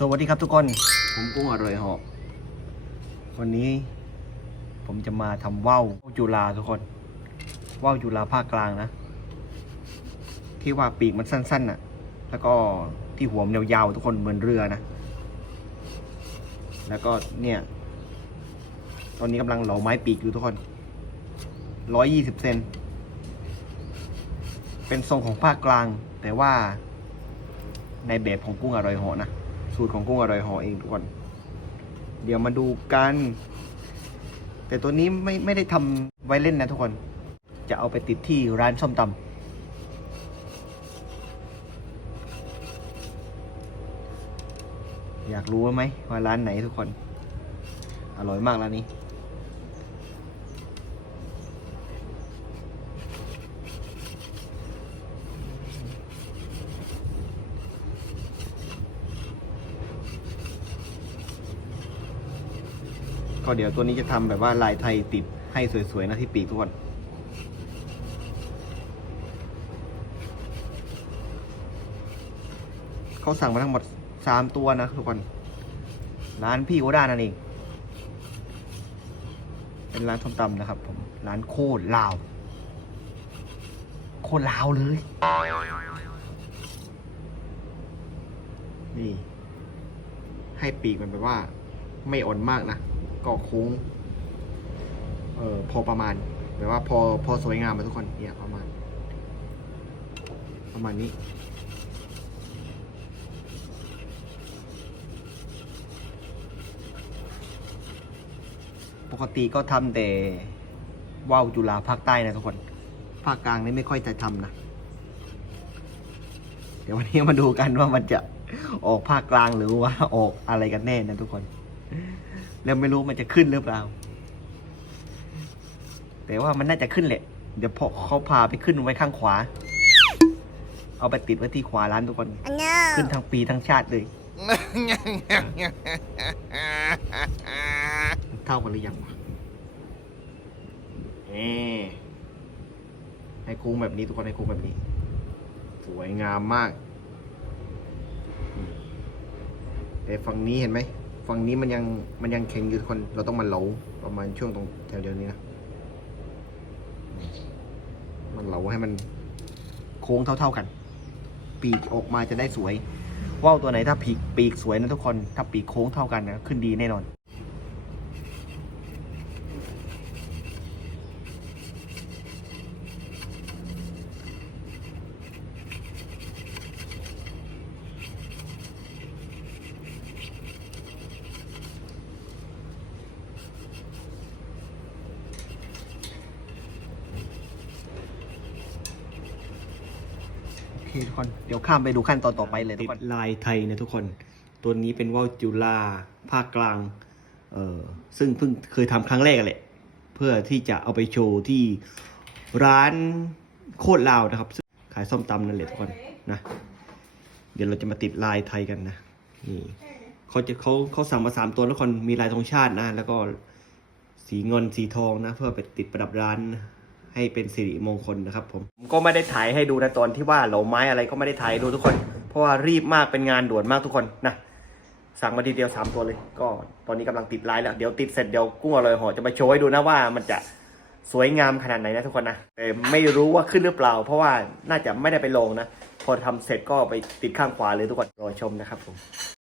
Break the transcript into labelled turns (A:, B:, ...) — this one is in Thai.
A: สวัสดีครับทุกคน ผมกุ้งอร่อยเหอกวันนี้ ผมจะมาทำว่าวจุฬาทุกคนว่าวจุฬาภาคกลางนะ ที่ว่าปีกมันสั้นๆน่ะ แล้วก็ที่หัวมันยาวๆทุกคนเหมือนเรือนะ แล้วก็เนี่ย ตอนนี้กำลังเหลาไม้ปีกอยู่ทุกคนร้อยยี่สิบเซนเป็นทรงของภาคกลาง แต่ว่าในแบบของกุ้งอร่อยเหอนะ สูตรของกุ้งอร่อยห่อเองทุกคน เดี๋ยวมาดูกัน แต่ตัวนี้ไม่ไม่ได้ทำไว้เล่นนะทุกคน จะเอาไปติดที่ร้านส้มตำอยากรู้ไหมว่าร้านไหนทุกคน อร่อยมากร้านนี้ ก็เดี๋ยวตัวนี้จะทำแบบว่าลายไทยติดให้สวยๆนะที่ปีกทุกคนเขาสั่งมาทั้งหมดสามตัวนะทุกคน ร้านพี่โอด้านั่นเอง เป็นร้านส้มตำนะครับผม ร้านโคตรลาว โคตรลาวเลย นี่ ให้ปีกมันแบบว่า ไม่อ่อนมากนะ ก็โค้งเออพอประมาณแบบว่าพอพอสวยงามไปทุกคนเนี่ยประมาณ ประมาณนี้ ปกติก็ทำแต่ว่าวจุฬาภาคใต้นะทุกคน ภาคกลางนี่ไม่ค่อยจะทำนะ เดี๋ยววันนี้มาดูกันว่ามันจะออกภาคกลางหรือว่าออกอะไรกันแน่นะทุกคน แล้วไม่รู้มันจะขึ้นหรือเปล่า แต่ว่ามันน่าจะขึ้นแหละ เดี๋ยวพอเขาพาไปขึ้นไว้ข้างขวา เอาไปติดไว้ที่ขวาร้านทุกคน ขึ้นทั้งปีทั้งชาติเลย เท่ากันหรือยังวะเอให้โค้งแบบนี้ทุกคนให้โค้งแบบนี้ สวยงามมาก แต่ฝั่งนี้เห็นไหม ฝั่งนี้มันยังมันยังแข็งอยู่ทุกคนเราต้องมาเหลาประมาณช่วงตรงแถวเดียวนี้นะมันเหลาให้มันโค้งเท่า ๆกัน ปีกออกมาจะได้สวยว่าวตัวไหนถ้าปีกปีกสวยนะทุกคน ถ้าปีกโค้งเท่ากันนะขึ้นดีแน่นอน ทุกคน เดี๋ยวข้ามไปดูขั้นตอนต่อไปเลยทุกคนลายไทยนะทุกคน ตัวนี้เป็นว่าวจุฬาภาคกลาง เออซึ่งเพิ่งเคยทำครั้งแรกแหละ เพื่อที่จะเอาไปโชว์ที่ร้านโคตรลาวนะครับซึ่งขายส้มตำนั่นแหละทุกคนนะ เดี๋ยวเราจะมาติดลายไทยกันนะ นี่เขาจะเขาเขาสั่งมาสามตัวแล้วคนมีลายธงชาตินะ แล้วก็สีเงินสีทองนะ เพื่อไปติดประดับร้าน ให้เป็นสิริมงคลนะครับผมผมก็ไม่ได้ถ่ายให้ดูนะตอนที่ว่าเหลาไม้อะไรก็ไม่ได้ถ่ายดูทุกคน เพราะว่ารีบมากเป็นงานด่วนมากทุกคนนะสั่งมาทีเดียวสามตัวเลย ก็ตอนนี้กำลังติดลายแล้วเดี๋ยวติดเสร็จเดี๋ยวกุ้งอร่อยห่อจะมาโชว์ให้ดูนะว่ามันจะสวยงามขนาดไหนนะทุกคนนะแต่ไม่รู้ว่าขึ้นหรือเปล่า เพราะว่าน่าจะไม่ได้ไปลงนะ พอทำเสร็จก็ไปติดข้างขวาเลยทุกคนรอชมนะครับผม